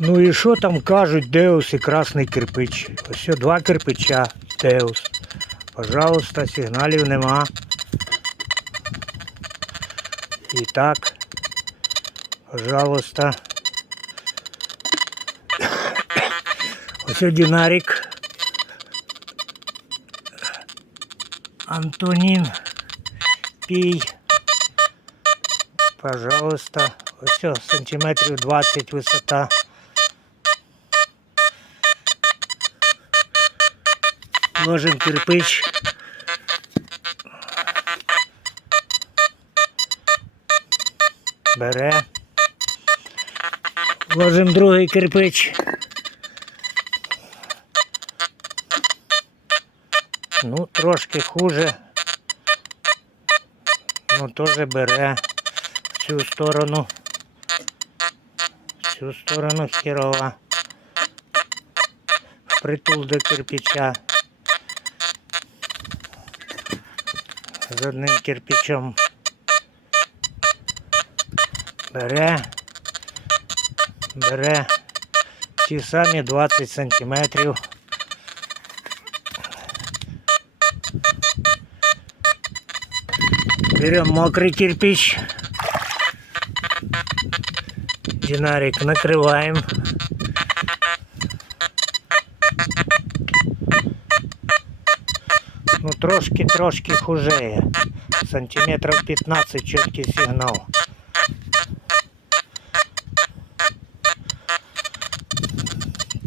Ну і що там кажуть Деус і красний кирпич? Ось о, два кирпича. Деус. Пожалуйста, сигналів нема. І так. Пожалуйста. Ось о, динарик. Антонін. Пій. Пожалуйста. Ось о, сантиметрів 20 висота. Ложим кирпич. Бере. Ложим другий кирпич. Ну, трошки хуже. Ну, теж бере в цю сторону. В цю сторону херова. Притул до кирпича. З одним кирпичом. Бере. Бере ті самі 20 сантиметрів. Берем мокрый кирпич. Динарик накрываем. Ну трошки-трошки хуже. Сантиметров 15 четкий сигнал.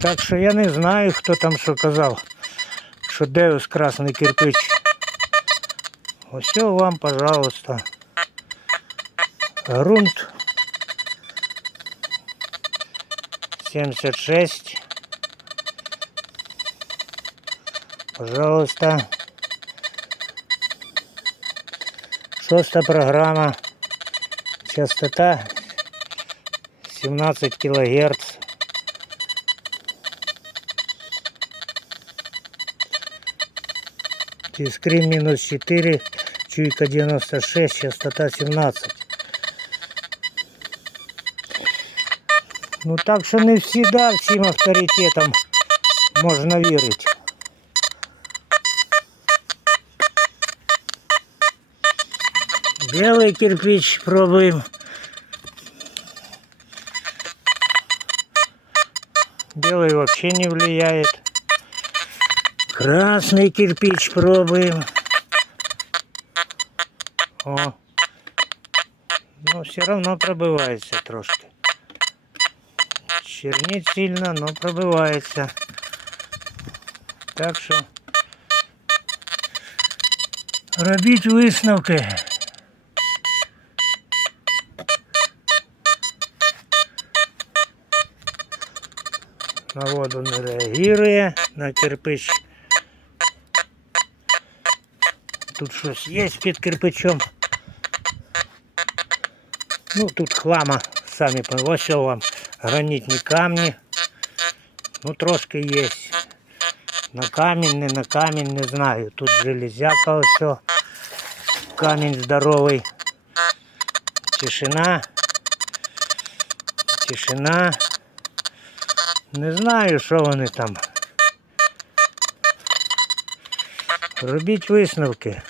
Так що я не знаю, хто там що казав, що Деус красний кирпич. Ось вам, пожалуйста. Грунт 76. Пожалуйста. Шоста программа. Частота 17 килогерц. Тискрин минус 4, чуйка 96, частота 17. Ну так що не всегда всім авторитетам можна вірити. Белый кирпич пробуем. Белый вообще не влияет. Красный кирпич пробуем. О. Но все равно пробивается трошки. Чернит сильно, но пробивается. Так що робіть висновки. На воду не реагує, на кирпич. Тут щось є під кирпичом. Ну, тут хлама, самі по- ось о вам гранітні камні. Ну, трошки є. На камінь, не на камінь, не знаю. Тут железяка ось. о. Камінь здоровий. Тишина. Тишина. Не знаю, що вони там. Робіть висновки.